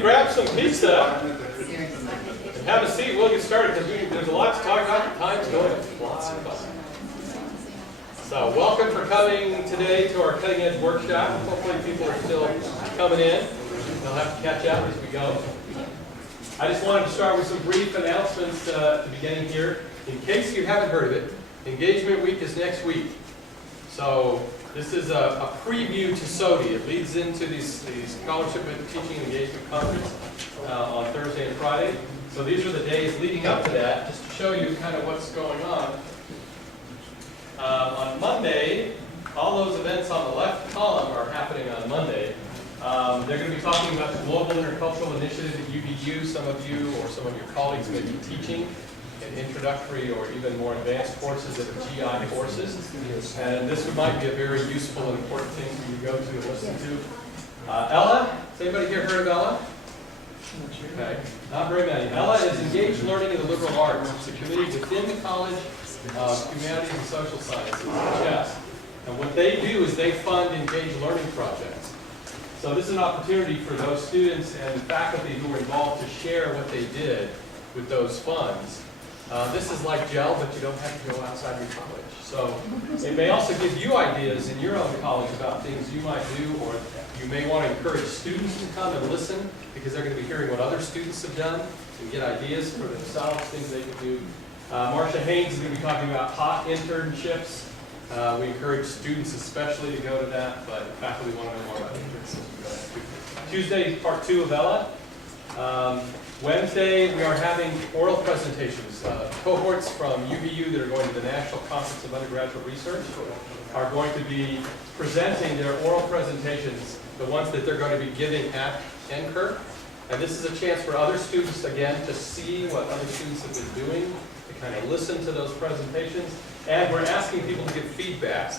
grab some pizza and have a seat, we'll get started because there's a lot to talk about. Time's going to fly by. So welcome for coming today to our Cutting Edge Workshop. Hopefully people are still coming in. They'll have to catch up as we go. I just wanted to start with some brief announcements at the beginning here. In case you haven't heard of it, Engagement Week is next week. So this is a preview to SOTI. It leads into the Scholarship and Teaching and Engagement Conference on Thursday and Friday. So these are the days leading up to that, just to show you kind of what's going on. On Monday, all those events on the left column are happening on Monday. They're going to be talking about the Global Intercultural Initiative at UVU. Some of you or some of your colleagues may be teaching in introductory or even more advanced courses that are GI courses. And this might be a very useful and important thing for you to go to and listen to. Ella? Has anybody here heard of Ella? Okay, not very many. Ella is Engaged Learning in the Liberal Arts. It's a committee within the College of Humanities and Social Sciences, CHES. And what they do is they fund engaged learning projects. So this is an opportunity for those students and faculty who are involved to share what they did with those funds. This is like GEL, but you don't have to go outside your college. So it may also give you ideas in your own college about things you might do, or you may want to encourage students to come and listen because they're going to be hearing what other students have done and get ideas for themselves, things they can do. Marcia Haynes is going to be talking about hot internships. We encourage students especially to go to that, but faculty want to know more about internships. Tuesday, part 2 of Ella. Wednesday, we are having oral presentations. Cohorts from UVU that are going to the National Conference of Undergraduate Research are going to be presenting their oral presentations, the ones that they're going to be giving at NCUR. And this is a chance for other students, again, to see what other students have been doing, to kind of listen to those presentations. And we're asking people to give feedback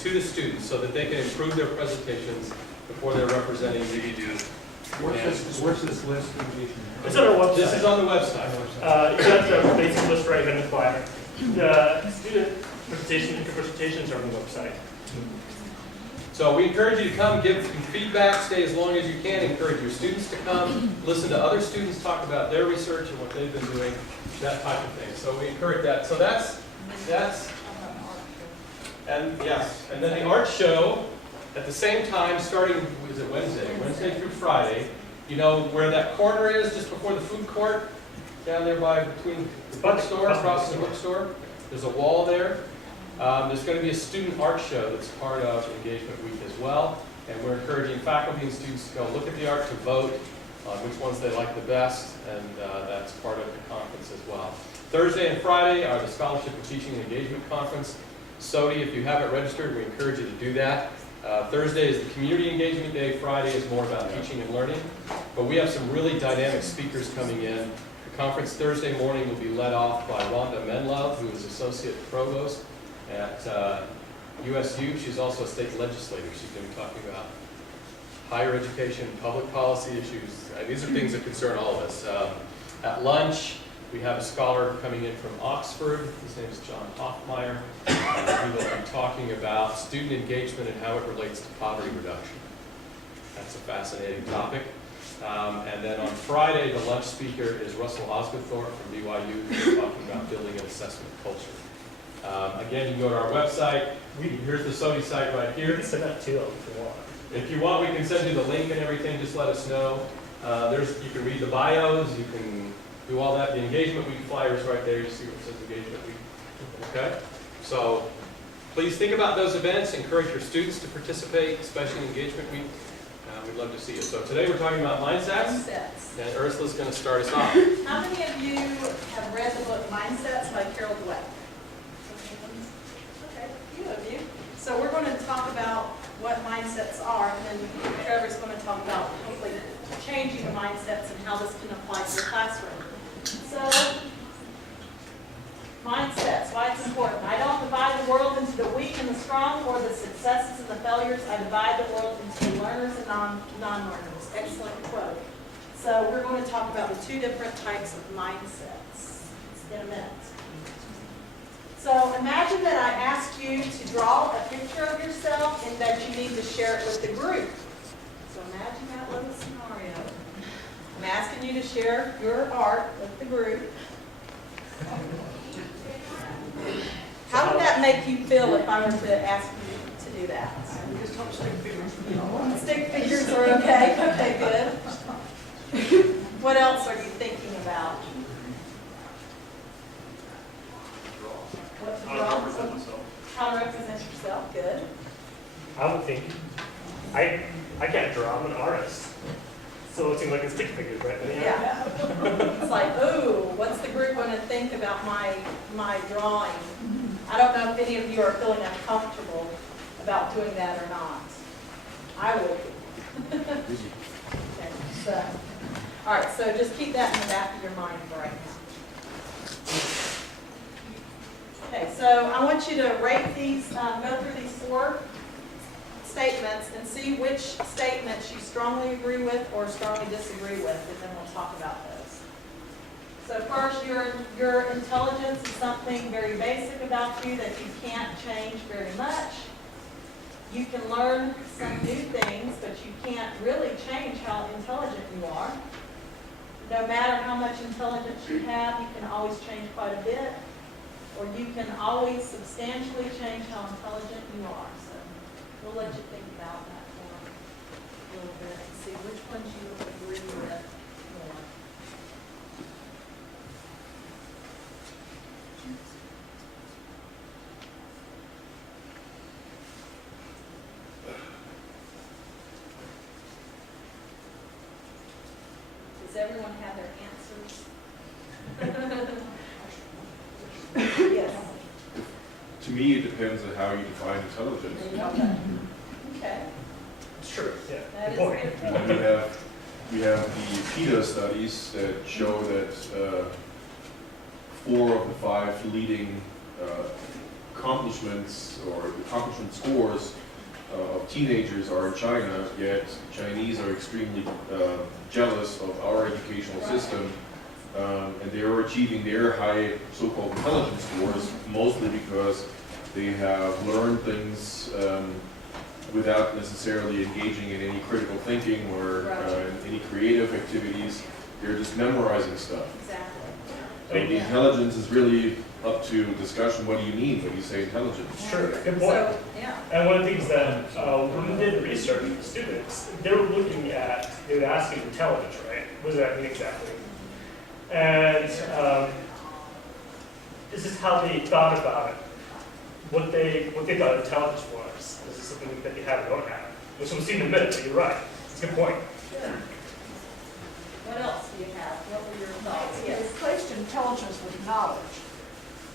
to the students so that they can improve their presentations before they're representing UVU. Where's this list? It's on our website. This is on the website. You got the basic list right here in the flyer. The student presentations are on the website. So we encourage you to come, give feedback, stay as long as you can, encourage your students to come, listen to other students talk about their research and what they've been doing, that type of thing. So we encourage that. So that's, and yes, and then the art show at the same time, starting, is it Wednesday through Friday, you know where that corner is, just before the food court, down there between the bookstore, across the bookstore, there's a wall there. There's going to be a student art show that's part of Engagement Week as well, and we're encouraging faculty and students to go look at the art, to vote on which ones they like the best, and that's part of the conference as well. Thursday and Friday are the Scholarship and Teaching and Engagement Conference. SOTI, if you haven't registered, we encourage you to do that. Thursday is the Community Engagement Day. Friday is more about teaching and learning. But we have some really dynamic speakers coming in. The conference Thursday morning will be led off by Rhonda Menlove, who is Associate Provost at USU. She's also a state legislator. She's going to be talking about higher education, public policy issues. These are things that concern all of us. At lunch, we have a scholar coming in from Oxford. His name is John Hoffmeyer. He will be talking about student engagement and how it relates to poverty reduction. That's a fascinating topic. And then on Friday, the lunch speaker is Russell Osgothorpe from BYU, who's talking about building an assessment culture. Again, you can go to our website. Here's the SOTI site right here. You can send that to them if you want. If you want, we can send you the link and everything. Just let us know. You can read the bios. You can do all that. The Engagement Week flyer is right there. You see what says Engagement Week. Okay? So please think about those events. Encourage your students to participate, especially in Engagement Week. We'd love to see you. So today we're talking about mindsets. And Ursula's going to start us off. How many of you have read the book Mindsets by Carol Dweck? Okay, a few of you. So we're going to talk about what mindsets are, and then Trevor's going to talk about hopefully changing the mindsets and how this can apply to your classroom. So, mindsets, why it's important. I don't divide the world into the weak and the strong, or the successes and the failures. I divide the world into learners and non-learners. Excellent quote. So we're going to talk about the two different types of mindsets in a minute. So imagine that I ask you to draw a picture of yourself and that you need to share it with the group. So imagine that little scenario. share your art with the group. How would that make you feel if I were to ask you to do that? Stick figures are okay? Okay, good. What else are you thinking about? What to How to draw? represent myself. How to represent yourself, good. I would think, I can't draw, I'm an artist. So it seems like it's stick figures, right? Yeah. It's like, ooh, what's the group going to think about my drawing? I don't know if any of you are feeling uncomfortable about doing that or not. I would. Okay, so, all right, so just keep that in the back of your mind for right now. Okay, so I want you to rate these, go through these 4 statements and see which statements you strongly agree with or strongly disagree with, and then we'll talk about those. So first, your intelligence is something very basic about you that you can't change very much. You can learn some new things, but you can't really change how intelligent you are. No matter how much intelligence you have, you can always change quite a bit, or you can always substantially change how intelligent you are. So we'll let you think about that for a little bit and see which ones you agree with more. Does everyone have their answers? Yes. To me, it depends on how you define intelligence. Okay. Okay. It's true, yeah. That is Good point. a good You point. know, we have the PETA studies that show that 4 of the 5 leading accomplishments or accomplishment scores of teenagers are in China, yet Chinese are extremely jealous of our educational system, and they are achieving their high so-called intelligence scores mostly because they have learned things without necessarily engaging in any critical thinking or any creative activities. They're just memorizing stuff. Exactly. So the intelligence is really up to discussion. What do you mean when you say intelligence? Sure, good point. So, yeah. And one of the things that, when we did research with the students, they were looking at, they would ask you intelligence, right? What does that mean exactly? And this is how they thought about it. What they thought intelligence was. This is something that you have or don't have. Which we'll see in a minute, but you're right. It's a good point. Good. What else do you have? What were your thoughts? Yes. Replaced intelligence with knowledge.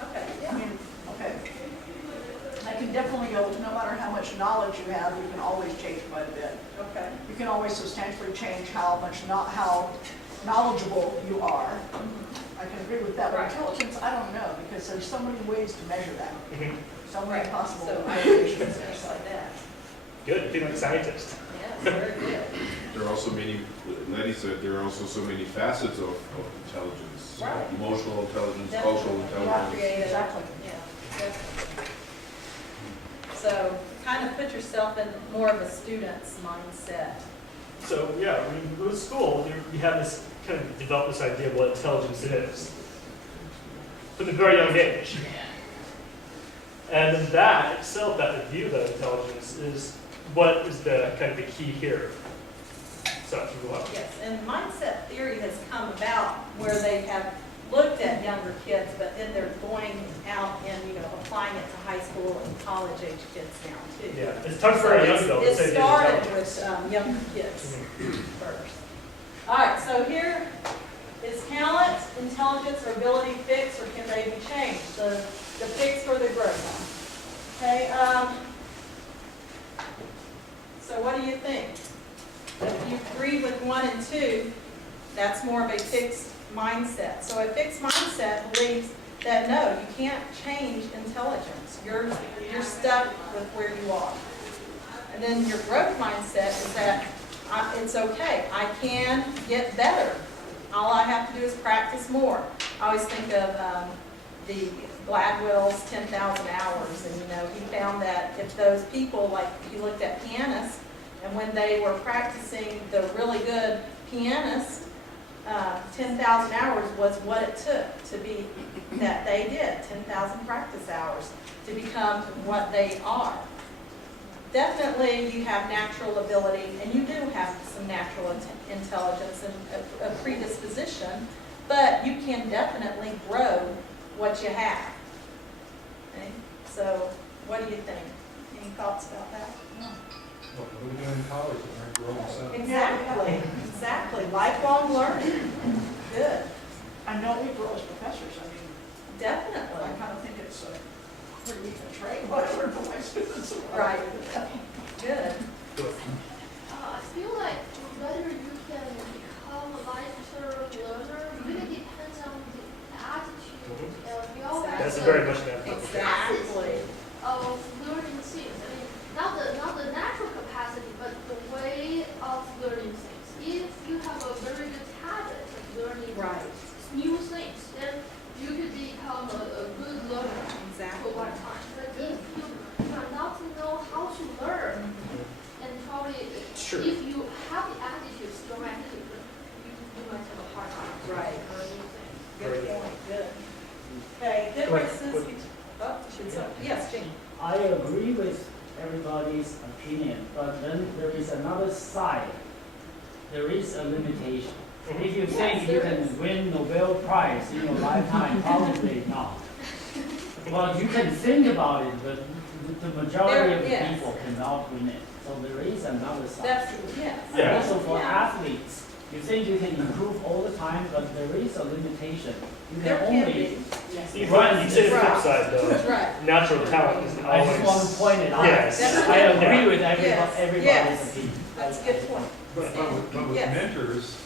Okay, I yeah. mean, okay. I can definitely go, no matter how much knowledge you have, you can always change quite a bit. Okay. You can always substantially change how knowledgeable you are. I can agree with that. But Right. intelligence, I don't know, because there's so many ways to measure that. Mhm. So many possible So, variations. things like that. Good, you feel like a scientist. Yes, very good. There are also many, Letty said, there are also so many facets of intelligence. Right. Emotional intelligence, Definitely. cultural Yeah, intelligence. creative. Exactly. Yeah, definitely. So kind of put yourself in more of a student's mindset. So, yeah, when you go to school, you have this kind of develop this idea of what intelligence is from a very young age. And then that itself, that view of intelligence is what is the kind of the key here. So, if you go up. Yes, and mindset theory has come about where they have looked at younger kids, but then they're going out and, applying it to high school and college age kids now too. Yeah, it's tough for a young adult to It say these started intelligence. with younger kids Mhm. first. All right, so here is talent, intelligence, or ability fixed, or can they be changed? The fixed or the growth. Okay, so what do you think? If you agree with 1 and 2, that's more of a fixed mindset. So a fixed mindset believes that no, you can't change intelligence. You're stuck with where you are. And then your growth mindset is that it's okay. I can get better. All I have to do is practice more. I always think of the Gladwell's 10,000 hours, and he found that if those people, like if you looked at pianists, and when they were practicing the really good pianist, 10,000 hours was what it took to be, that they did, 10,000 practice hours to become what they are. Definitely you have natural ability, and you do have some natural intelligence and a predisposition, but you can definitely grow what you have. Okay? So what do you think? Any thoughts about that? What are we doing in college? We're growing stuff. Exactly, exactly. Lifelong learning. Good, I know we grow as professors, I mean, definitely. I kind of think it's pretty we can train whatever my students are. Right. Good. I feel like whether you can become a lifelong learner really depends on the attitude. We all have That's a very much that. Exactly. of learning things. I mean, not the natural capacity, but the way of learning things. If you have a very good habit of learning Right. new things, then you could become a good learner for Exactly. one time. But if you cannot know how to learn, and probably Sure. if you have the attitude, strong attitude, you might have a hard time Right. learning things. Good point. Good. Okay, differences. Oh, should say- yes, Jane. I agree with everybody's opinion, but then there is another side. There is a limitation. If you think you there can is. win Nobel Prize in your lifetime, probably not. Well, you can think about it, but the majority of the Yes. people cannot win it. So there is another side. That's, yes. Yeah. And also for Yeah. athletes, you think you can improve all the time, but there is a limitation. You There can can only. be. You say the flip side though. Right. Natural talent isn't I always. just want to point it out. Yes. I agree with Yes. everybody's Yes. opinion. That's a good point. But with Yes. mentors,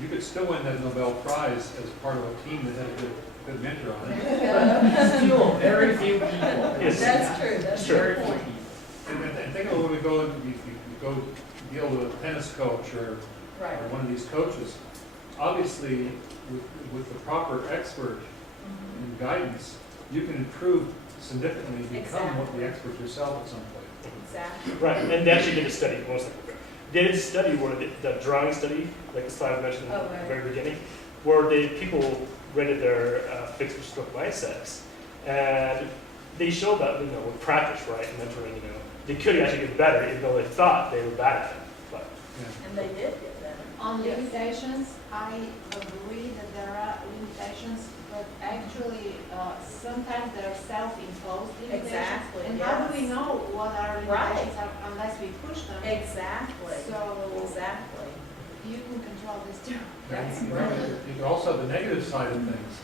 you could still win that Nobel Prize as part of a team that had a good mentor on it. Still, very few people. Yes. That's true, that's a Very good few point. people. And think of when we go into, you go deal with a tennis coach or Right. one of these coaches. Obviously, with the proper expert Mhm. and guidance, you can improve significantly, become what Exactly. the expert yourself at some point. Exactly. Right, and they actually did a study, one second. They did a study where the drawing study, like the slide I mentioned Oh, at right. the very beginning, where people rated their fixed or stroke mindsets. And they showed that, with practice, right, and mentoring, they could actually get better, even though they thought they were bad at it. But And they did get better. On Yes. limitations, I agree that there are limitations, but actually, sometimes there are self-imposed limitations. Exactly, And how do we yes. know what our limitations are unless we push them? Exactly. So Exactly. you can control this too. That's You right. can also have the negative side of things.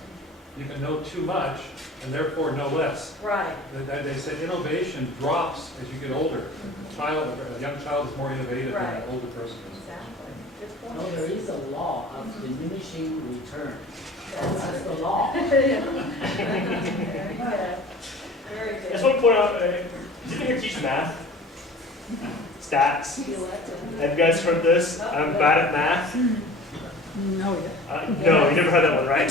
You can know too much and therefore know less. Right. They said innovation drops as you get older. A young child is more innovative than Right. an older person is. Exactly. Good No, point. there is a law of diminishing return. That's That's the law. Very good. Very I just good. want to point out, did you ever teach math? Stats? You elected. Have you guys heard this? I'm bad at math? No, No, you never heard that one, right?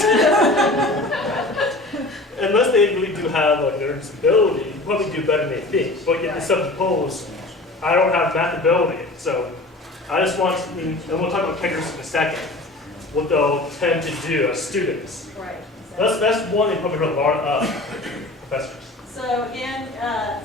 Unless they really do have like their disability, you probably do better than they think. But yet they suppose I don't have math ability. So I just want to, and we'll talk about checkers in a second, what they'll tend to do as students. Right. That's one they probably heard a lot of professors. So again, a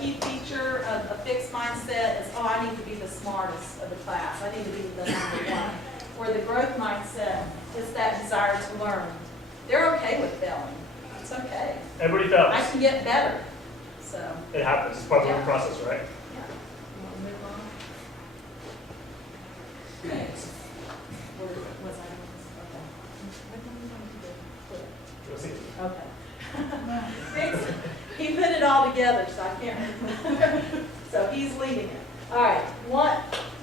key feature of a fixed mindset is, oh, I need to be the smartest of the class. I need to be the number one. Where the growth mindset is that desire to learn. They're okay with failing. It's okay. Everybody I fails. can get better. So, It happens. It's part of the Yeah. process, right? yeah. You want to move on? Okay. Where was I? Okay. You'll see. Okay. Fix- He put it all together, so I can't remember. So he's leading it. All right,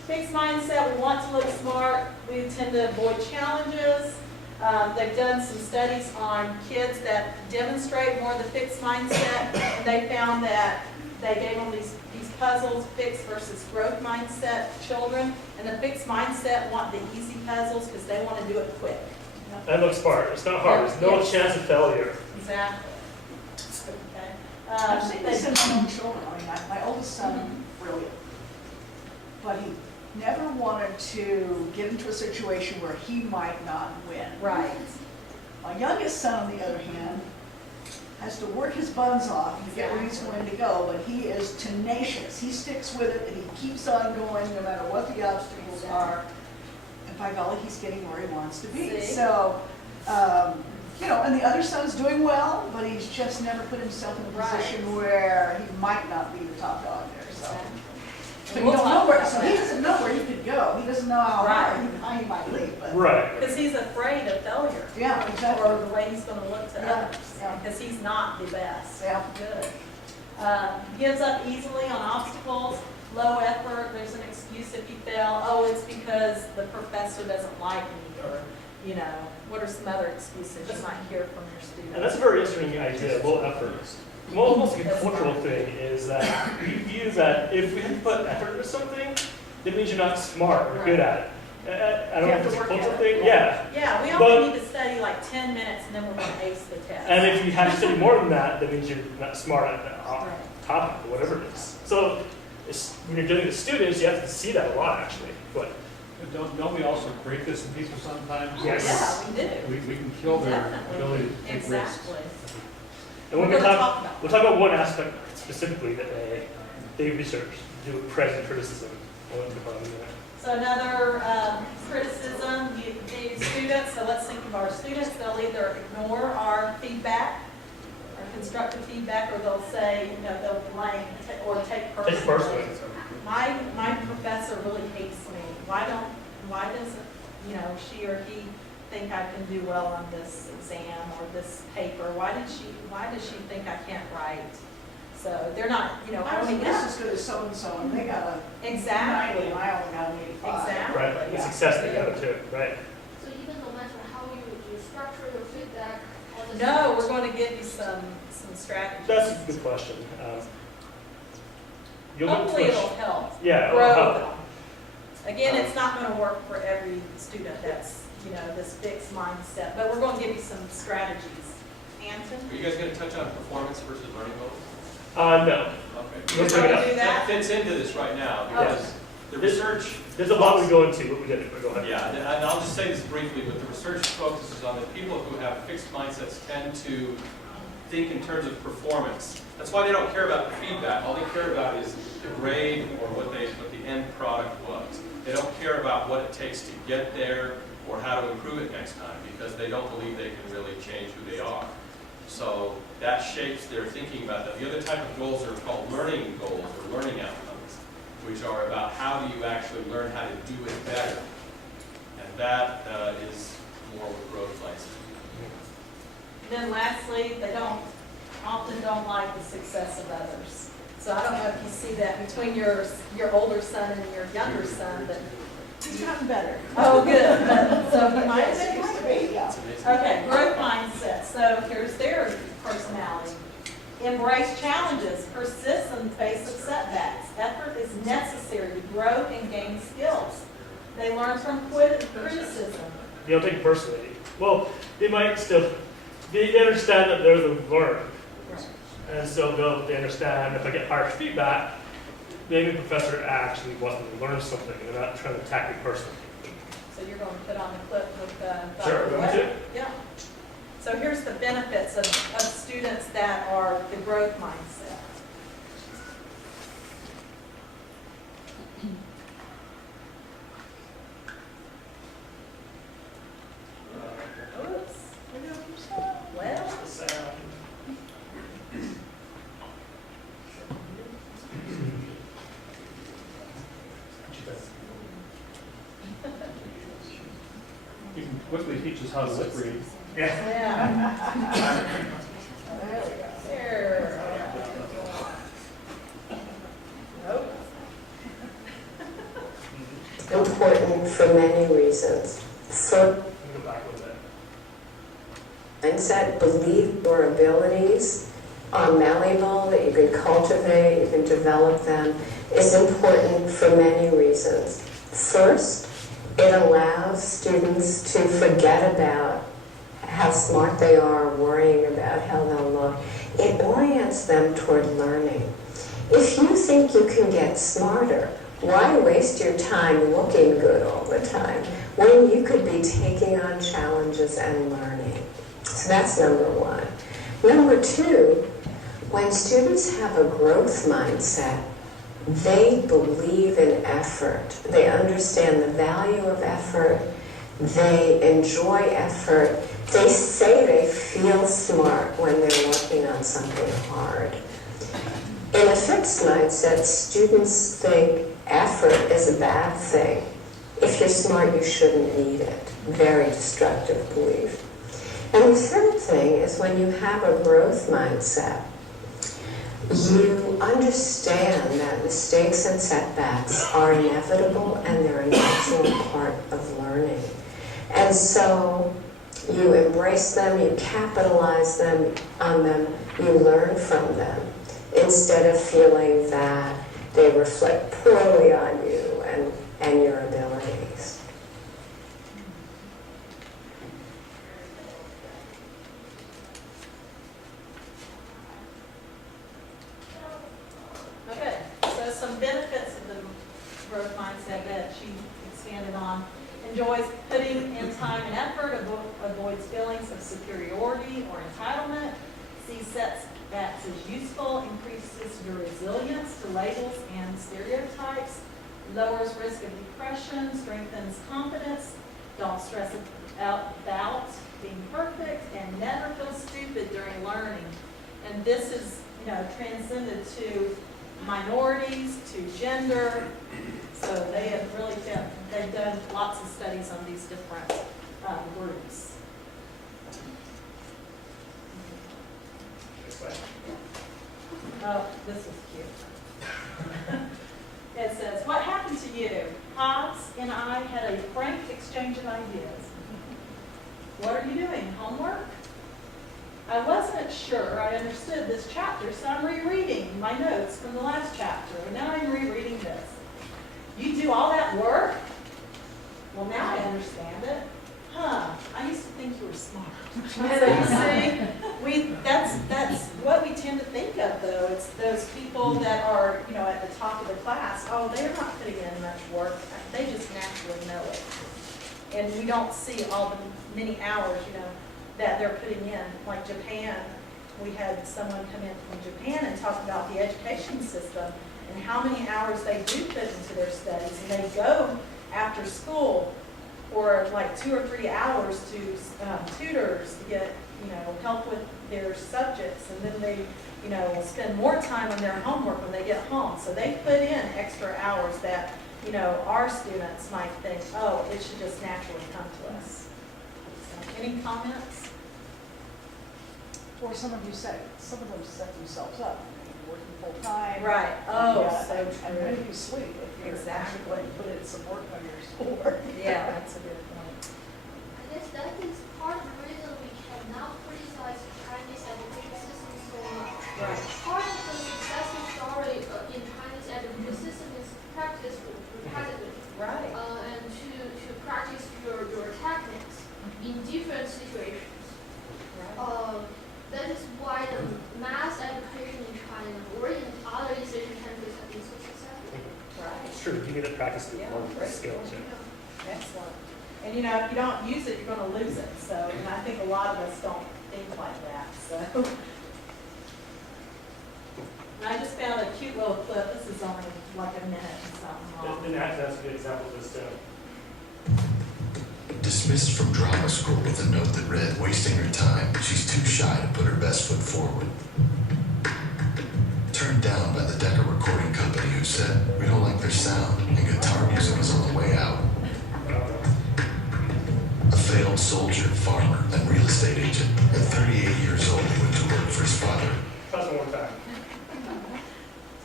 fixed mindset, we want to look smart, we tend to avoid challenges. They've done some studies on kids that demonstrate more of the fixed mindset, and they found that they gave them these puzzles, fixed versus growth mindset children, and the fixed mindset want the easy puzzles because they want to do it quick. And look smart. It's not hard. There's no Yes. chance of failure. Exactly. Okay. I've seen this in my own children. I mean, my oldest son, brilliant. But he never wanted to get into a situation where he might not win. Right. My youngest son, on the other hand, has to work his buns off to get where he's going to go, but he is tenacious. He sticks with it and he keeps on going no matter what the obstacles are. And by golly, he's getting where he wants to be. See? So, you know, and the other son's doing well, but he's just never put himself in a position where he might not be the top dog there. So, but you don't know where. So he doesn't know where he could go. He doesn't know how high he might leap. But Right. Because he's afraid of failure. yeah, exactly. Or the way he's going to look to Yeah, others. yeah. Because he's not the best. Yeah. Good. Gives up easily on obstacles, low effort. There's an excuse if you fail. Oh, it's because the professor doesn't like me, or, you know, what are some other excuses you might hear from your students? And that's a very interesting idea, low effort. Well, almost like a cultural thing is that we view that if we have to put effort into something, that means you're not smart or good at it. I don't know if it's a cultural thing. Yeah. Yeah, we But- only need to study like 10 minutes and then we're going to ace the test. And if you have to study more than that, that means you're not smart at the Right. topic or whatever it is. So when you're dealing with students, you have to see that a lot, actually. But But don't we also break this in pieces sometimes? Yes. Yeah, we do. We can kill their Definitely. ability to take risks. Exactly. and when We're we gonna talk, talk about we'll talk about one aspect specifically that they research, do present criticism. I want to talk about in a minute. So another criticism, the students, so let's think of our students, they'll either ignore our feedback, our constructive feedback, or they'll say, you know, they'll blame or take Take personally. personally. My professor really hates me. Why doesn't, you know, she or he think I can do well on this exam or this paper? Why does she think I can't write? So they're not, you know, I was owning just up. as good as so-and-so, and they got a 90, Exactly. and I only got an 85. Exactly. Right, the Yeah. success together too, right? So even no matter how you structure your feedback, all the No, we're students- going to give you some strategies. That's a good question. You'll look Hopefully for- it'll help Yeah, grow it'll help. them. Again, it's not going to work for every student that's, you know, this fixed mindset, but we're going to give you some strategies. Anton? Are you guys going to touch on performance versus learning goals? No. Okay. We'll Try bring it to up. do That that? fits into this right now, because the research. There's a lot we go into, but we didn't, but go ahead. Yeah, and I'll just say this briefly, but the research focuses on the people who have fixed mindsets tend to think in terms of performance. That's why they don't care about the feedback. All they care about is the grade or what the end product was. They don't care about what it takes to get there or how to improve it next time, because they don't believe they can really change who they are. So that shapes their thinking about that. The other type of goals are called learning goals or learning outcomes, which are about how do you actually learn how to do it better. And that is more what growth likes. And then lastly, they often don't like the success of others. So I don't know if you see that between your older son and your younger son, but, He's gotten better. oh, good. But- So you might Yes, it might be, yeah. It's amazing. Okay, growth mindset. So here's their personality. Embrace challenges, persist in the face of setbacks. Effort is necessary to grow and gain skills. They learn from criticism. They don't take it personally. Well, they might still, they understand that they're the learner. And so they understand if I get harsh feedback, maybe the professor actually wants me to learn something and they're not trying to attack me personally. So you're going to put on the clip with Sure, Dr. want me Webb? to? Yeah. So here's the benefits of students that are the growth mindset. Oops. Well, You can quickly teach us how to lip read. yeah. There we go. There. Nope. Important for many reasons. So Let me go back a little bit. mindset, believe your abilities are malleable, that you can cultivate, you can develop them, is important for many reasons. First, it allows students to forget about how smart they are, worrying about how they'll look. It orients them toward learning. If you think you can get smarter Why waste your time looking good all the time when you could be taking on challenges and learning? So that's number one. Number two, when students have a growth mindset, they believe in effort. They understand the value of effort. They enjoy effort. They say they feel smart when they're working on something hard. In a fixed mindset, students think effort is a bad thing. If you're smart, you shouldn't need it. Very destructive belief. And the third thing is when you have a growth mindset, you understand that mistakes and setbacks are inevitable and they're a natural part of learning. And so you embrace them, you capitalize on them, you learn from them, instead of feeling that they reflect poorly on you and your abilities. Okay, so some benefits of the growth mindset that she expanded on. Enjoys putting in time and effort, avoids feelings of superiority or entitlement, sees setbacks as useful, increases your resilience to labels and stereotypes, lowers risk of depression, strengthens confidence, don't stress out about being perfect, and never feel stupid during learning. And this is, transcended to minorities, to gender. So they have really they've done lots of studies on these different groups. Oh, this is cute. It says, what happened to you? Hobbs and I had a frank exchange of ideas. What are you doing? Homework? I wasn't sure I understood this chapter, so I'm rereading my notes from the last chapter, and now I'm rereading this. You do all that work? Well, now I understand it. I used to think you were smart. So you see, that's what we tend to think of, though. It's those people that are, at the top of the class. Oh, they're not putting in much work. They just naturally know it. And we don't see all the many hours, that they're putting in. Like Japan, we had someone come in from Japan and talk about the education system and how many hours they do put into their studies. And they go after school for like 2 or 3 hours to tutors to get, help with their subjects. And then they, will spend more time on their homework when they get home. So they put in extra hours that, our students might think, oh, it should just naturally come to us. So, any comments? Or some of them set themselves up, working full-time. Right. Oh, Yeah, so and true. when do you sleep if you're Exactly. actually going to put in some work on your schoolwork? Yeah, that's a good point. I guess that is part of the reason we cannot criticize Chinese education system so much. Right. Part of the successful story in Chinese education system is practice repetitively. Right. And to practice your techniques in different situations. Right. That is why the mass education in China or in other East Asian countries have been so successful. Right. It's true, you need to practice the Yeah, one great. skills. Yeah. Excellent. And if you don't use it, you're going to lose it. So, and I think a lot of us don't think like that. So, and I just found a cute little clip. This is only like a minute or something long. And that's a good example of this too. Dismissed from drama school with a note that read, wasting her time, she's too shy to put her best foot forward. Turned down by the Decca Recording Company who said, we don't like their sound and guitar music is on the way out. A failed soldier, farmer, and real estate agent at 38 years old went to work for his father. Try it one more time.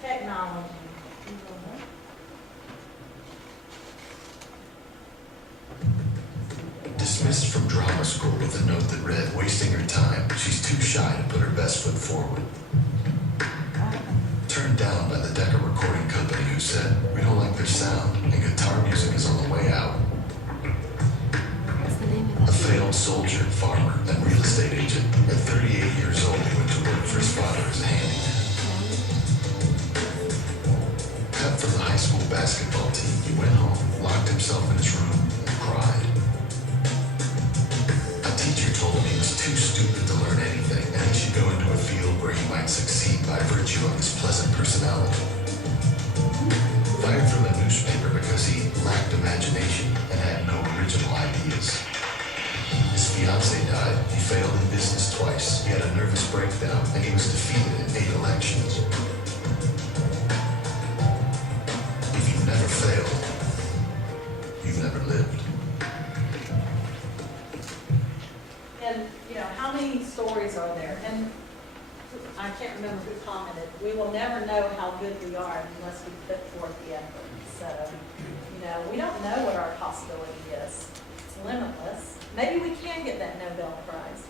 Technology. Dismissed from drama school with a note that read, wasting her time, she's too shy to put her best foot forward. Turned down by the Decca Recording Company who said, we don't like their sound and guitar music is on the way out. A failed soldier, farmer, and real estate agent at 38 years old went to work for his father as a handyman. Cut from the high school basketball virtue of his pleasant personality. Fired from a newspaper because he lacked imagination and had no original ideas. His fiancée died, he failed in business twice, he had a nervous breakdown, and he was defeated in 8 elections. If you've never failed, you've never lived. And, you know, how many stories are there? And I can't remember who commented, we will never know how good we are unless we put forth the effort. So, you know, we don't know what our possibility is. It's limitless. Maybe we can get that Nobel Prize.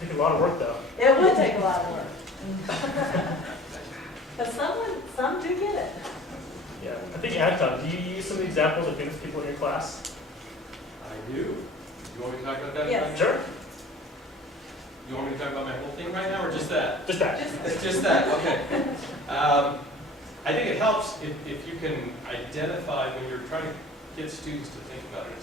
Take a lot of work though. It would take a lot of work. But some do get it. Yeah. I think Anton, do you use some examples of famous people in your class? I do. You want me to talk about that? Yes. Sure. You want me to talk about my whole thing right now, or just that? Just that. Just that, okay. I think it helps if you can identify, when you're trying to get students to think about it,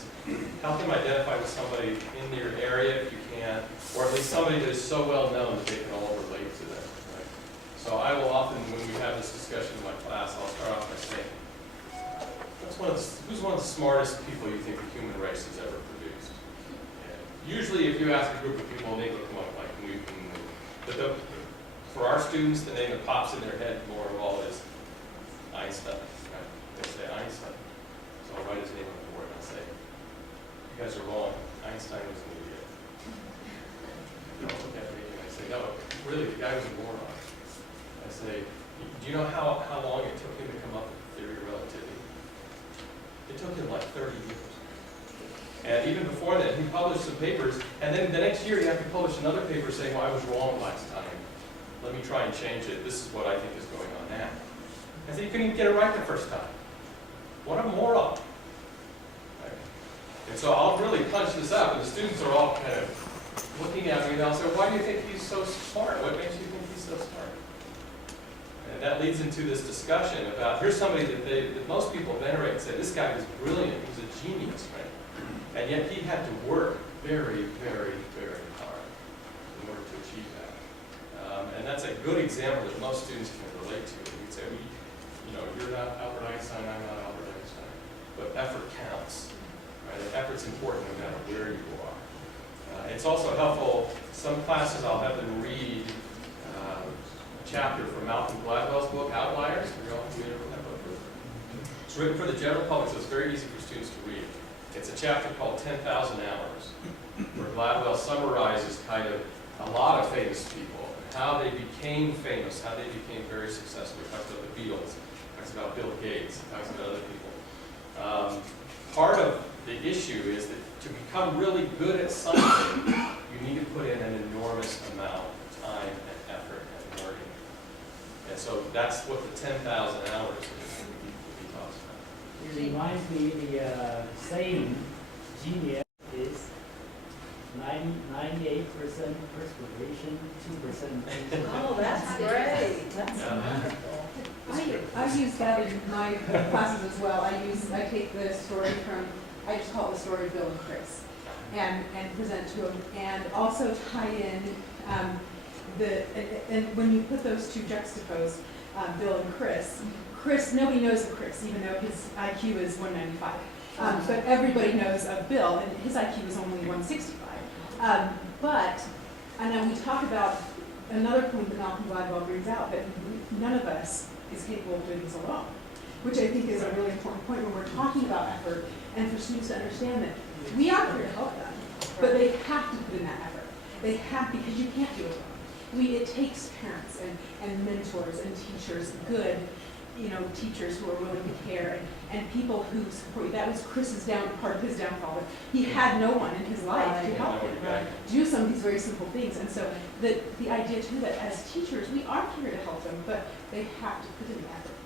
help them identify with somebody in their area if you can, or at least somebody that is so well known that they can all relate to them. Right? So I will often, when we have this discussion in my class, I'll start off by saying, who's one of the smartest people you think the human race has ever produced? And usually if you ask a group of people, they will come up like Newton. But for our students, the name that pops in their head more of all is Einstein. Right? They say Einstein. So I'll write his name on the board and I'll say, you guys are wrong. Einstein was an idiot. They'll look at me and I say, no, really, the guy was a moron. I say, do you know how long it took him to come up with the theory of relativity? It took him like 30 years. And even before that, he published some papers, and then the next year you have to publish another paper saying, well, I was wrong last time. Let me try and change it. This is what I think is going on now. And so you couldn't even get it right the first time. What a moron. Right? And so I'll really punch this up, and the students are all kind of looking at me, and I'll say, why do you think he's so smart? What makes you think he's so smart? And that leads into this discussion about, here's somebody that most people venerate and say, this guy was brilliant, he was a genius, right? And yet he had to work very, very, very hard in order to achieve that. And that's a good example that most students can relate to. You could say, you're not Albert Einstein, I'm not Albert Einstein. But effort counts, right? And effort's important no matter where you are. It's also helpful, some classes I'll have them read a chapter from Malcolm Gladwell's book, Outliers. Are you all familiar with that book? It's written for the general public, so it's very easy for students to read. It's a chapter called 10,000 Hours, where Gladwell summarizes kind of a lot of famous people, how they became famous, how they became very successful. He talks about the Beatles, he talks about Bill Gates, he talks about other people. Part of the issue is that to become really good at something, you need to put in an enormous amount of time and effort and learning. And so that's what the 10,000 hours is that he talks about. It reminds me the saying, genius is 98% perspiration, 2% thinking. Oh, that's great. That's wonderful. I use that in my classes as well. I take the story from, I just call it the story of Bill and Chris, and present to them, and also tie in and when you put those two juxtaposed, Bill and Chris, nobody knows of Chris, even though his IQ is 195. But everybody knows of Bill, and his IQ is only 165. And then we talk about another point that Malcolm Gladwell brings out, that none of us is capable of doing this alone, which I think is a really important point when we're talking about effort, and for students to understand that we are here to help them, but they have to put in that effort. They have, because you can't do it alone. It takes parents and mentors and teachers, good teachers who are willing to care, and people who support you. That was Chris's part of his downfall. He had no one in his life to help him do some of these very simple things. And so the idea too that as teachers, we are here to help them, but they have to put in the effort.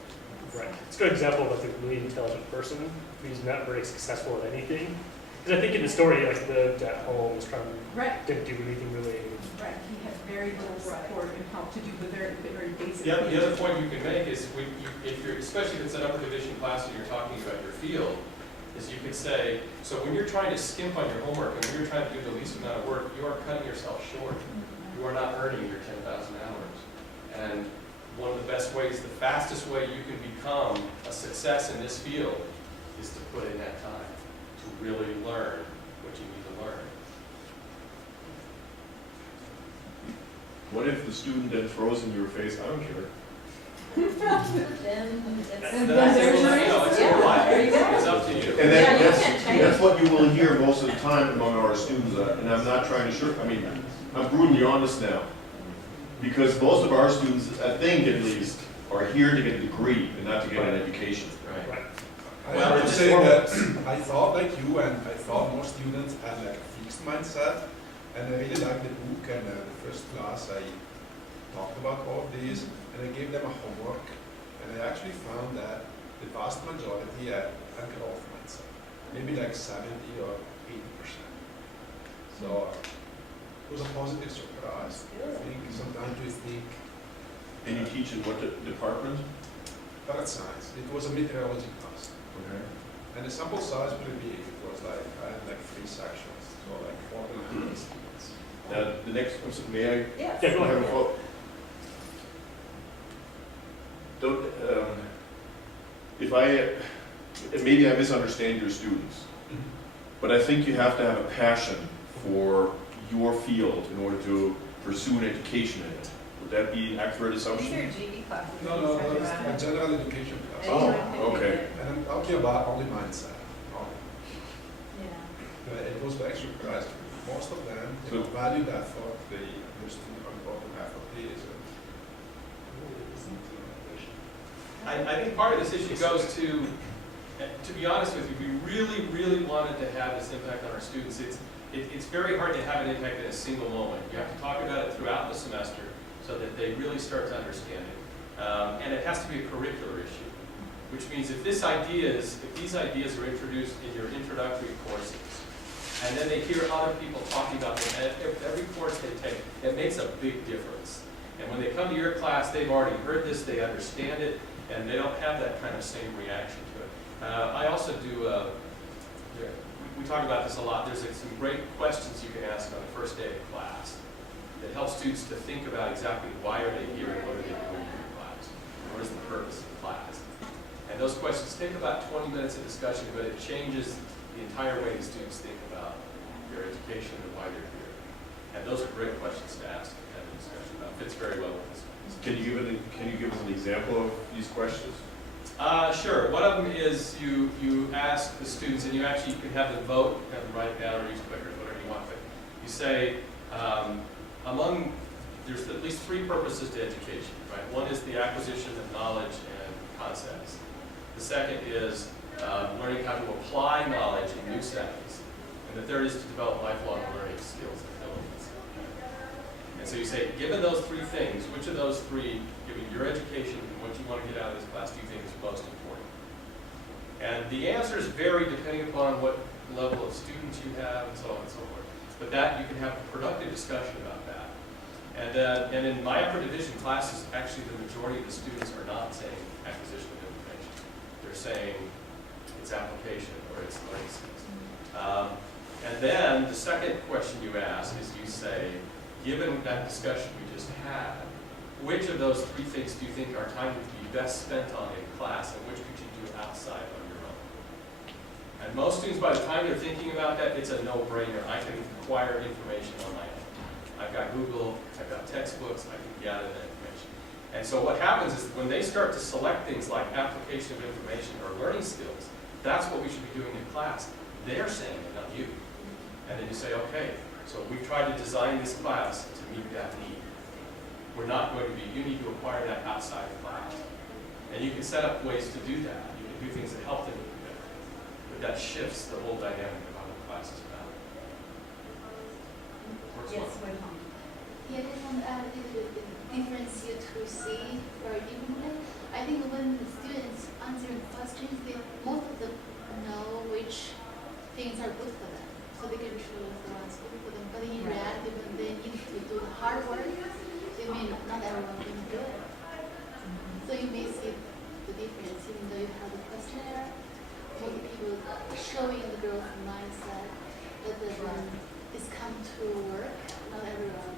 Right. It's a good example of like a really intelligent person who's not very successful at anything. Because I think in the story, like the dad home was trying to didn't do anything really. Right. He had very little support and help to do the very basic. The other point you can make is if you're, especially if it's an upper division class and you're talking about your field, is you could say, so when you're trying to skimp on your homework and when you're trying to do the least amount of work, you are cutting yourself short. you are not earning your 10,000 hours. And one of the best ways, the fastest way you can become a success in this field is to put in that time, to really learn what you need to learn. What if the student then throws in your face, I don't care? Then it's. And then there's your It's answer. your life. There you go. It's up to you. And Yeah, you that's, can't change. that's what you will hear most of the time among our students, and I'm not trying to I mean, I'm brutally honest now. Because most of our students, I think at least, are here to get a degree and not to get an education. Right. I Well, have to it's say formal. that I thought like you, and I thought most students had like a fixed mindset, and I really liked the book, and the first class I talked about all of these, and I gave them a homework, and I actually found that the vast majority had a growth mindset, maybe like 70 or 80%. So it was a positive surprise. I think sometimes we think And you teach in what department? earth science. It was a meteorology class. Okay. And the sample size was pretty big. It was like, I had like 3 sections, so like 400 students. Now, the next, may I Yes. Yeah, go have ahead. a quote? Don't, if maybe I misunderstand your students, but I think you have to have a passion for your field in order to pursue an education in it. Would that be an accurate These assumption? are GD classes. No, it's a general education class. Oh, okay. And I'm talking about only mindset. Yeah. It was very surprising. Most of them So- value that thought they understood how important faculty is. I think part of this issue goes to be honest with you, we really, really wanted to have this impact on our students. It's very hard to have an impact in a single moment. You have to talk about it throughout the semester so that they really start to understand it. And it has to be a curricular issue, which means if these ideas are introduced in your introductory courses, and then they hear other people talking about them at every course they take, it makes a big difference. And when they come to your class, they've already heard this, they understand it, and they don't have that kind of same reaction to it. I also do, we talk about this a lot, there's some great questions you can ask on the first day of class that help students to think about exactly why are they here and what are they doing in class, and what is the purpose of the class. And those questions take about 20 minutes of discussion, but it changes the entire way the students think about their education and why they're here. And those are great questions to ask and have a discussion about. Fits very well with this. Can you give us an example of these questions? Sure. One of them is you ask the students, and you can have them vote, have them write it down or use clickers, whatever you want, but you say, there's at least 3 purposes to education, right? One is the acquisition of knowledge and concepts. The second is learning how to apply knowledge in new settings. And the third is to develop lifelong learning skills and abilities. And so you say, given those 3 things, which of those 3, given your education and what you want to get out of this class, do you think is most important? And the answers vary depending upon what level of students you have and so on and so forth. But that, you can have a productive discussion about that. And in my upper division classes, actually the majority of the students are not saying acquisition of information. They're saying it's application or it's learning skills. And then the second question you ask is you say, given that discussion we just had, which of those 3 things do you think our time would be best spent on in class, and which could you do outside on your own? And most students, by the time they're thinking about that, it's a no-brainer. I can acquire information on my own. I've got Google, I've got textbooks, I can gather that information. And so what happens is when they start to select things like application of information or learning skills, that's what we should be doing in class. They're saying it, not you. And then you say, okay, so we've tried to design this class to meet that need. We're not going to be, you need to acquire that outside of class. And you can set up ways to do that. You can do things that help them do that. But that shifts the whole dynamic of how the class is about. Works well. Yes, wait on. Yeah, I just want to add a little bit the difference here to see very differently. I think when the students answering questions, most of them know which things are good for them. So they can choose the ones good for them. But in reality, when they need to do the hard work, they may not everyone can do it. So you may see the difference, even though you have the questionnaire, most people showing the growth mindset, but then it's come to work, not everyone.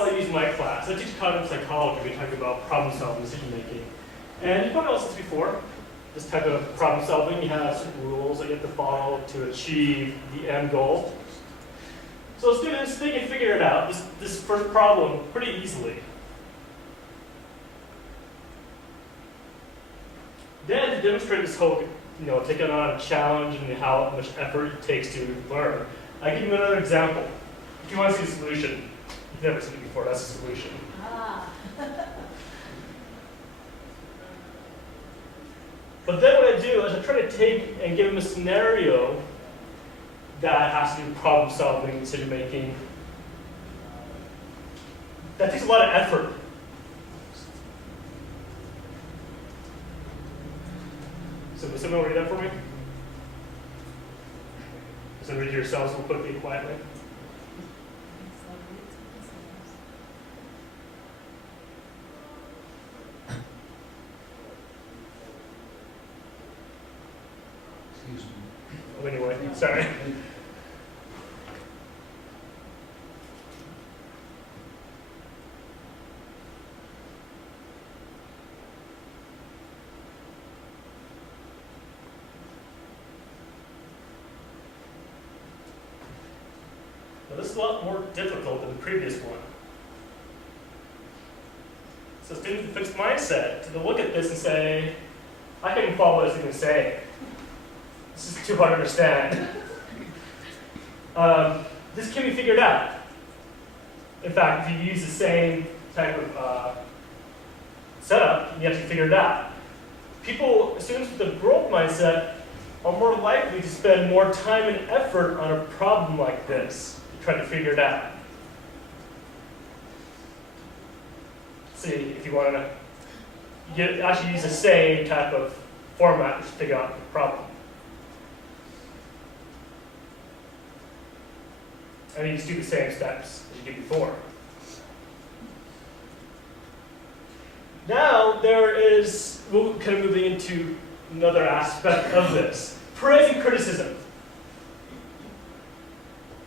example I use in my class. I teach cognitive psychology. We talk about problem solving, decision making. And you've probably all seen this before. This type of problem solving, you have certain rules that you have to follow to achieve the end goal. So students, they can figure it out, this first problem, pretty easily. Then to demonstrate this whole, taking on a challenge and how much effort it takes to learn, I give you another example. If you want to see the solution, you've never seen it before, that's the solution. But then what I do is I try to take and give them a scenario that has to do with problem solving, decision making. That takes a lot of effort. So will someone read that for me? Someone read it yourselves real quickly, quietly. Excuse me. Oh, anyway, sorry. Now this is a lot more difficult than the previous one. So students with a fixed mindset to look at this and say, I can't even follow what it's even saying. This is too hard to understand. This can be figured out. In fact, if you use the same type of setup, you have to figure it out. Students with a growth mindset are more likely to spend more time and effort on a problem like this, trying to figure it out. See, if you want to, you actually use the same type of format to figure out the problem. And you just do the same steps as you did before. Now we're kind of moving into another aspect of this. Praise and criticism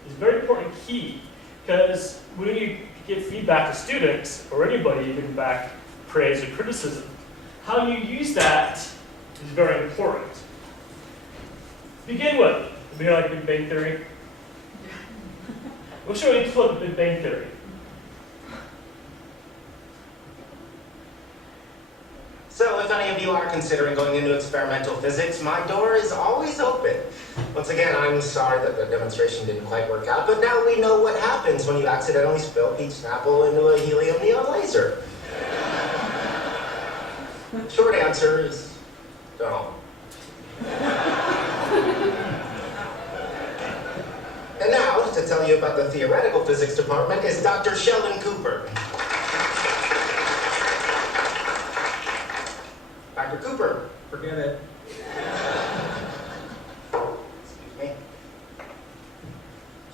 is a very important key, because when you give feedback to students, or anybody giving back praise or criticism, how you use that is very important. To begin with, we like Big Bang Theory. We'll show you a clip of Big Bang Theory. So if any of you are considering going into experimental physics, my door is always open. Once again, I'm sorry that the demonstration didn't quite work out, but now we know what happens when you accidentally spill peach Snapple into a helium neon laser. Short answer is, don't. And now, to tell you about the theoretical physics department, is Dr. Sheldon Cooper. Dr. Cooper. Forget it. Excuse me.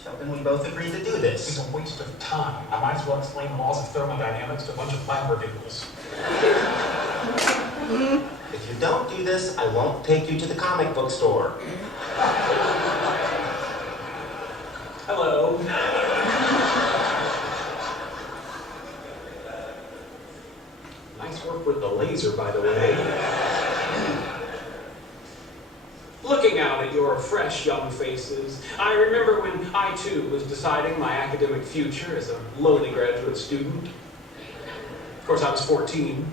Sheldon, we both agreed to do this. It's a waste of time. I might as well explain the laws of thermodynamics to a bunch of flapperdoodles. If you don't do this, I won't take you to the comic book store. Hello. Nice work with the laser, by the way. Looking out at your fresh young faces, I remember when I too was deciding my academic future as a lowly graduate student. Of course, I was 14.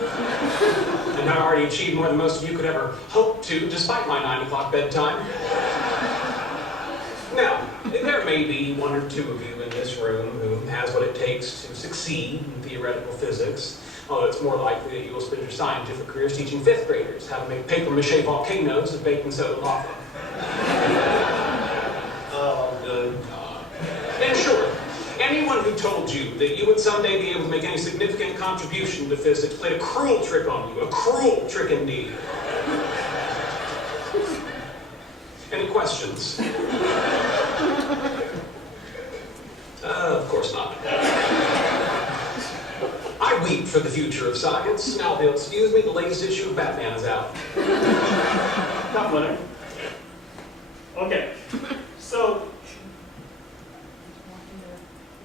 And I already achieved more than most of you could ever hope to, despite my 9 o'clock bedtime. Now, there may be one or two of you in this room who has what it takes to succeed in theoretical physics, although it's more likely that you will spend your scientific careers teaching 5th graders how to make papier-mâché volcanoes of baking soda lava. Oh, good God. And sure, anyone who told you that you would someday be able to make any significant contribution to physics played a cruel trick on you, a cruel trick indeed. Any questions? Of course not. I weep for the future of science. Now, if you'll excuse me, the latest issue of Batman is out. Not winning. Okay, so,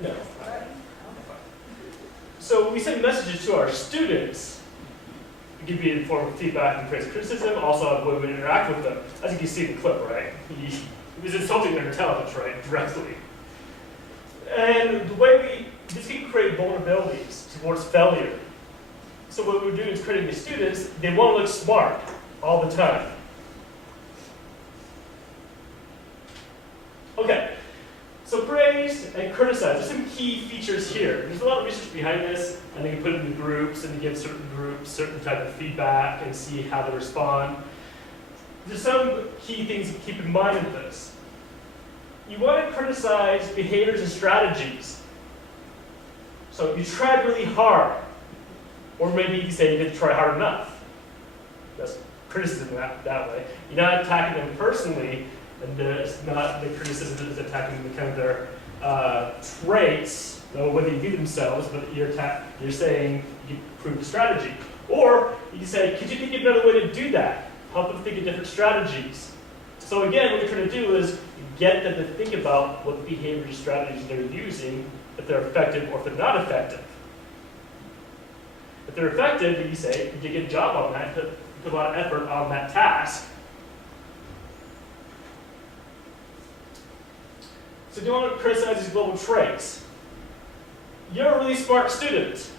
no. So we send messages to our students. It can be in the form of feedback and praise and criticism, also the way we interact with them. As you can see in the clip, right? He was insulting their intelligence, right, directly. And the way this can create vulnerabilities towards failure. So what we're doing is creating the students, they want to look smart all the time. Okay, so praise and criticize. There's some key features here. There's a lot of research behind this, and they can put it into groups, and you give certain groups certain type of feedback and see how they respond. There's some key things to keep in mind with this. You want to criticize behaviors and strategies. So you tried really hard, or maybe you can say you didn't try hard enough. That's criticism that way. You're not attacking them personally, and it's not the criticism is attacking the kind of their traits, though whether they do themselves, but you're saying you can improve the strategy. Or you can say, could you think of another way to do that? Help them think of different strategies. So again, what you're trying to do is get them to think about what behavior strategies they're using, if they're effective or if they're not effective. If they're effective, you say, you did a good job on that, put a lot of effort on that task. So do you want to criticize these global traits? You're a really smart student.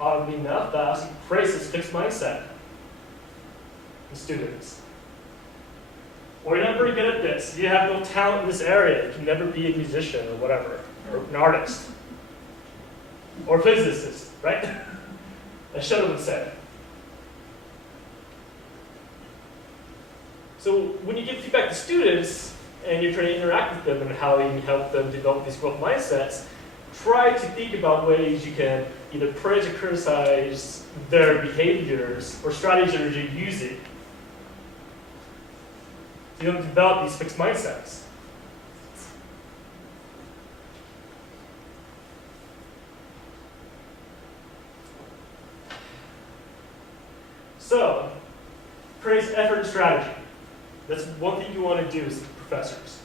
Oddly enough, that also praises fixed mindset in students. Or you're not very good at this. You have no talent in this area. You can never be a musician or whatever, or an artist. Or a physicist, right? As Sheldon would say. So when you give feedback to students, and you're trying to interact with them and how you can help them develop these growth mindsets, try to think about ways you can either praise or criticize their behaviors or strategies that you're using. You don't develop these fixed mindsets. So, praise effort and strategy. That's one thing you want to do as professors.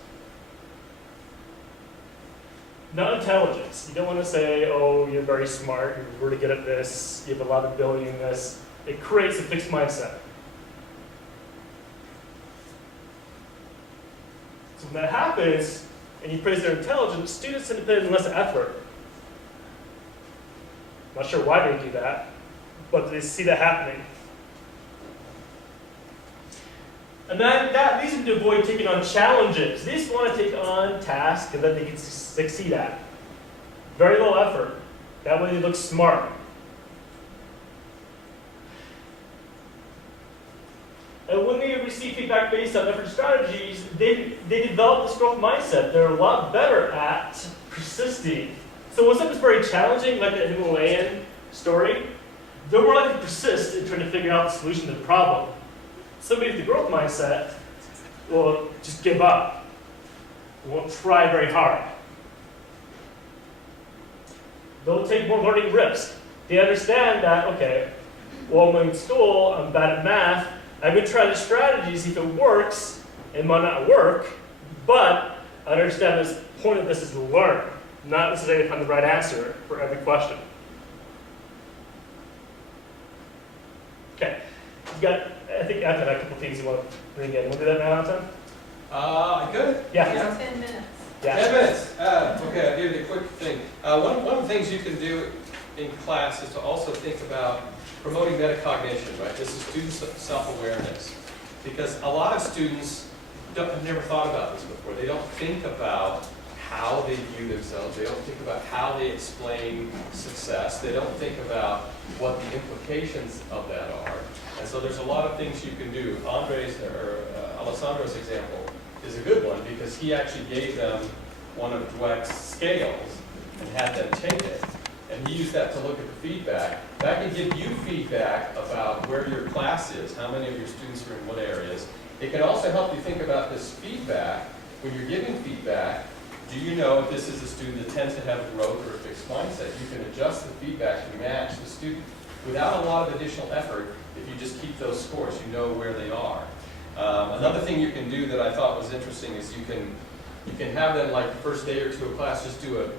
Not intelligence. You don't want to say, oh, you're very smart, you're really good at this, you have a lot of ability in this. It creates a fixed mindset. So when that happens, and you praise their intelligence, students tend to put in less effort. Not sure why they do that, but they see that happening. And that leads them to avoid taking on challenges. They just want to take on tasks that they can succeed at. Very low effort. That way they look smart. And when they receive feedback based on effort strategies, they develop this growth mindset. They're a lot better at persisting. So when something's very challenging, like the Himalayan story, they're more likely to persist in trying to figure out the solution to the problem. Somebody with the growth mindset will just give up. Won't try very hard. They'll take more learning risk. They understand that, okay, while I'm in school, I'm bad at math, I'm going to try the strategies. If it works, it might not work, but I understand the point of this is to learn, not necessarily to find the right answer for every question. Okay, you got, I think after that, a couple things you want to bring in. Want to do that now, Anton? I could. Yeah. 10 minutes. Yeah. 10 minutes. Okay, I'll give you a quick thing. One of the things you can do in class is to also think about promoting metacognition, right? This is student self-awareness. Because a lot of students have never thought about this before. They don't think about how they view themselves. They don't think about how they explain success. They don't think about what the implications of that are. And so there's a lot of things you can do. Alessandro's example is a good one because he actually gave them one of Dweck's scales and had them take it. And he used that to look at the feedback. That can give you feedback about where your class is, how many of your students are in what areas. It can also help you think about this feedback. When you're giving feedback, do you know if this is a student that tends to have growth or a fixed mindset? You can adjust the feedback to match the student without a lot of additional effort. If you just keep those scores, you know where they are. Another thing you can do that I thought was interesting is you can have them, like the first day or two of class, just do a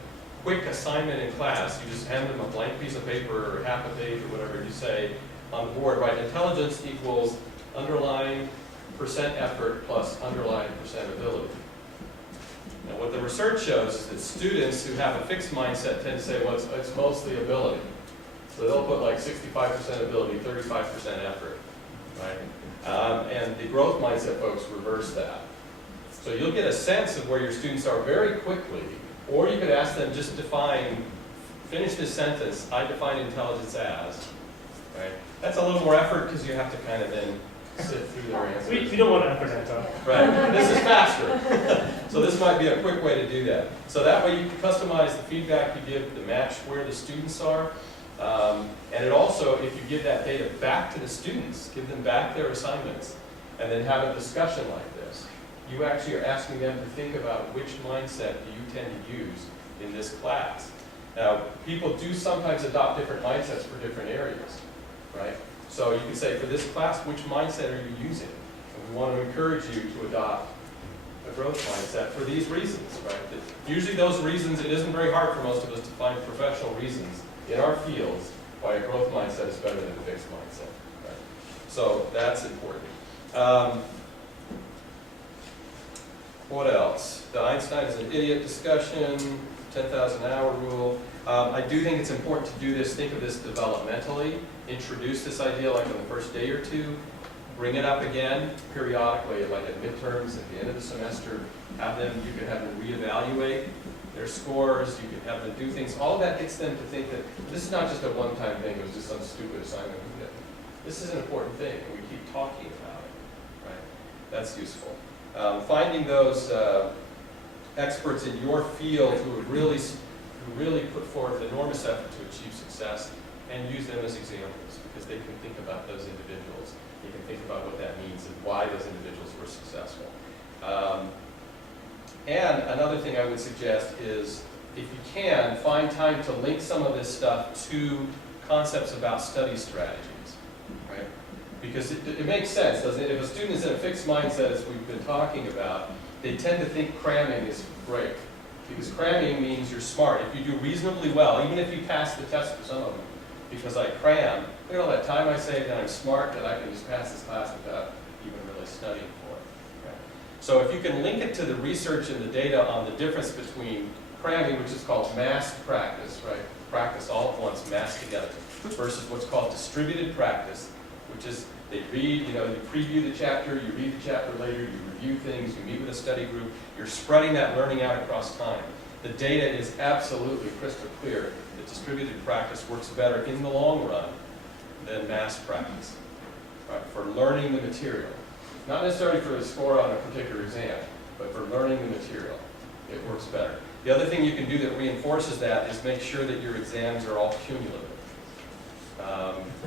quick assignment in class, you just hand them a blank piece of paper or half a page or whatever you say on the board, right? Intelligence equals underlying percent effort plus underlying percent ability. Now what the research shows is that students who have a fixed mindset tend to say, well, it's mostly ability. So they'll put like 65% ability, 35% effort, right? And the growth mindset folks reverse that. So you'll get a sense of where your students are very quickly, or you could ask them just finish this sentence, I define intelligence as, right? That's a little more effort because you have to kind of then sit through their answers. We don't want to effort that time. Right, this is faster. So this might be a quick way to do that. So that way you can customize the feedback you give to match where the students are. And it also, if you give that data back to the students, give them back their assignments, and then have a discussion like this, you actually are asking them to think about which mindset do you tend to use in this class. Now, people do sometimes adopt different mindsets for different areas, right? So you can say, for this class, which mindset are you using? And we want to encourage you to adopt a growth mindset for these reasons, right? Usually those reasons, it isn't very hard for most of us to find professional reasons in our fields why a growth mindset is better than a fixed mindset, right? So that's important. What else? The Einstein is an idiot discussion, 10,000 hour rule. I do think it's important to do this, think of this developmentally, introduce this idea like on the first day or two, bring it up again periodically, like at midterms, at the end of the semester, you can have them reevaluate their scores, you can have them do things. All of that gets them to think that this is not just a one-time thing, it was just some stupid assignment we did. This is an important thing, and we keep talking about it, right? That's useful. Finding those experts in your field who really put forth enormous effort to achieve success, and use them as examples, because they can think about those individuals. You can think about what that means and why those individuals were successful. And another thing I would suggest is, if you can, find time to link some of this stuff to concepts about study strategies, right? Because it makes sense, doesn't it? If a student is in a fixed mindset, as we've been talking about, they tend to think cramming is great. Because cramming means you're smart. If you do reasonably well, even if you pass the test for some of them, because I cram, look at all that time I saved and I'm smart that I can just pass this class without even really studying for it. Okay? So if you can link it to the research and the data on the difference between cramming, which is called massed practice, right? Practice all at once, massed together, versus what's called distributed practice, which is they read, you preview the chapter, you read the chapter later, you review things, you meet with a study group, you're spreading that learning out across time. The data is absolutely crystal clear that distributed practice works better in the long run than mass practice, right? For learning the material. Not necessarily for a score on a particular exam, but for learning the material, it works better. The other thing you can do that reinforces that is make sure that your exams are all cumulative.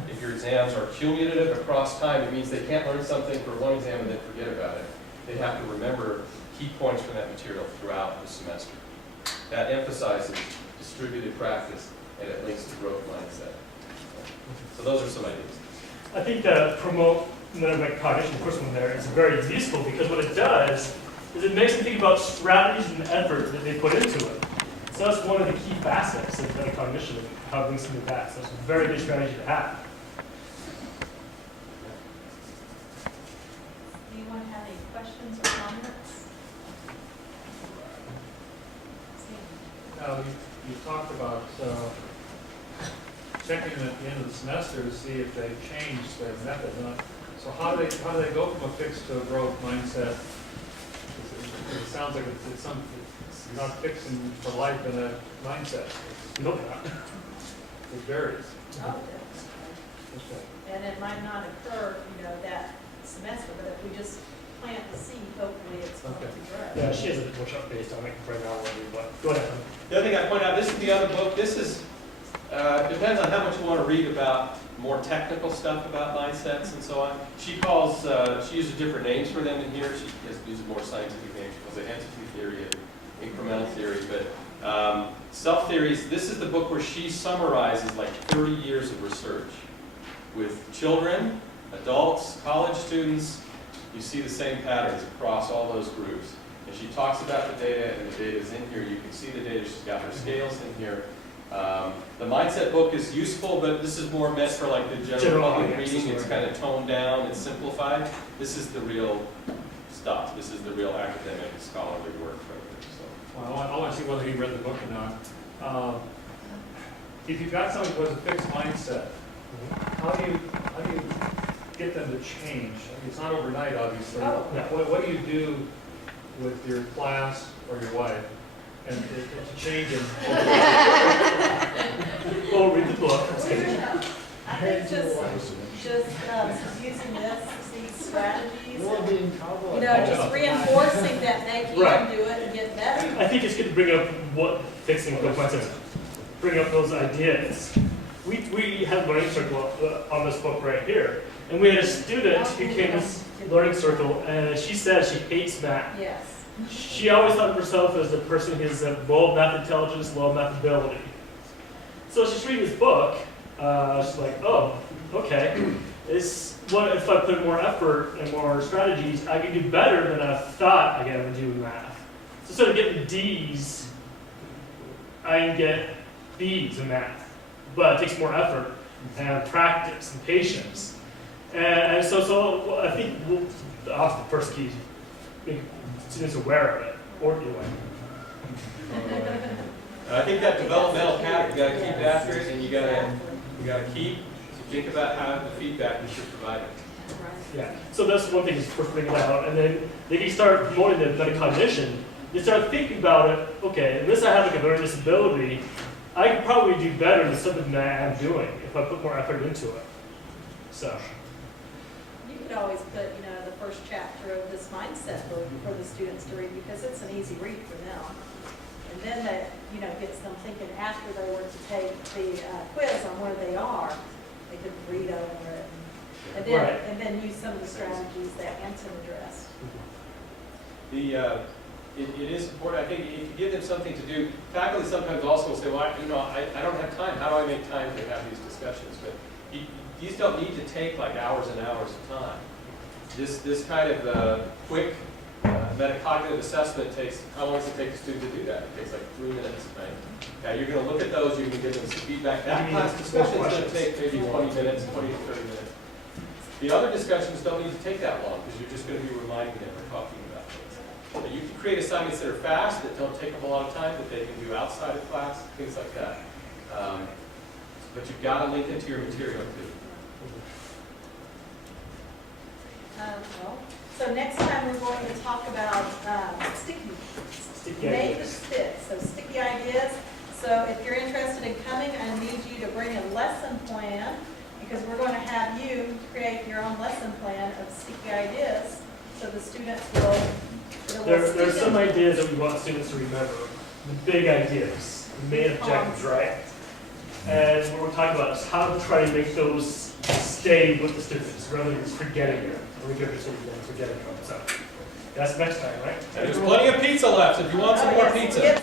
If your exams are cumulative across time, it means they can't learn something for one exam and then forget about it. They have to remember key points from that material throughout the semester. That emphasizes distributed practice, and it links to growth mindset. So those are some ideas. I think that promote metacognition, the first one there, is very useful, because what it does is it makes them think about strategies and effort that they put into it. So that's one of the key facets of metacognition, of how things can be passed. That's a very good strategy to have. Anyone have any questions or comments? You talked about checking them at the end of the semester to see if they've changed their method. So how do they go from a fixed to a growth mindset? It sounds like it's not fixing for life in a mindset. Nope. It varies. Oh, and it might not occur, that semester, but if we just plant the seed, hopefully it's going to grow. Yeah, she has a workshop based on it right now already, but go ahead. The other thing I point out, this is the other book. This is, depends on how much you want to read about more technical stuff about mindsets and so on. She uses different names for them in here. She uses more scientific names. She calls it entity theory and incremental theory. But self-theories, this is the book where she summarizes like 30 years of research with children, adults, college students. You see the same patterns across all those groups. And she talks about the data, and the data is in here. You can see the data. She's got her scales in here. The mindset book is useful, but this is more meant for like the general public reading. It's kind of toned down, it's simplified. This is the real stuff. This is the real academic, scholarly work right there. So. Well, I want to see whether he read the book or not. If you've got somebody who has a fixed mindset, how do you get them to change? I mean, it's not overnight, obviously. Oh, no. What do you do with your class or your wife and to change them? Well, read the book. I think just using this, these strategies, We'll be in trouble. you know, just reinforcing that they Right. can do it and get better. I think it's good to bring up what fixing growth mindset, bring up those ideas. We had a learning circle on this book right here, and we had a student who came to this learning circle, and she said she hates math. Yes. She always thought of herself as a person who has low math intelligence, low math ability. So she's reading this book. She's like, oh, okay. What if I put more effort and more strategies, I can do better than I thought I would do in math. So instead of getting D's, I can get B's in math. But it takes more effort and practice and patience. And so I think that's the first key, make students aware of it, or do it. I think that developmental path, you gotta keep after it, and you gotta keep, think about how the feedback that you're providing. Yeah, so that's one thing is first bringing it out, and then if you start promoting the metacognition, you start thinking about it, okay, unless I have like a learning disability, I could probably do better than something that I'm doing if I put more effort into it. So. You could always put, you know, the first chapter of this mindset book for the students to read because it's an easy read for them. And then that, you know, gets them thinking after they were to take the quiz on where they are, they could read over it. And then use some of the strategies that Anson addressed. It is important, I think, if you give them something to do, faculty sometimes also will say, well, I don't have time. How do I make time to have these discussions? But these don't need to take like hours and hours of time. This kind of quick metacognitive assessment takes, how long does it take the student to do that? It takes like 3 minutes, right? Now you're going to look at those, you're going to give them some feedback. That class discussion is going to take maybe 20 minutes, 20 to 30 minutes. The other discussions don't need to take that long because you're just going to be reminding them or talking about things. Now, you can create assignments that are fast, that don't take up a lot of time, that they can do outside of class, things like that. But you've got to link into your material too. So next time we're going to talk about sticky make the stick. So sticky ideas. So if you're interested in coming, I need you to bring a lesson plan because we're going to have you create your own lesson plan of sticky ideas so the students will. There's some ideas that we want students to remember. The big ideas, the main objectives, right? And what we're talking about is how to try to make those stay with the students rather than just forgetting them. Or we get the students and forgetting them. So that's next time, right? And there's plenty of pizza left if you want some more pizza.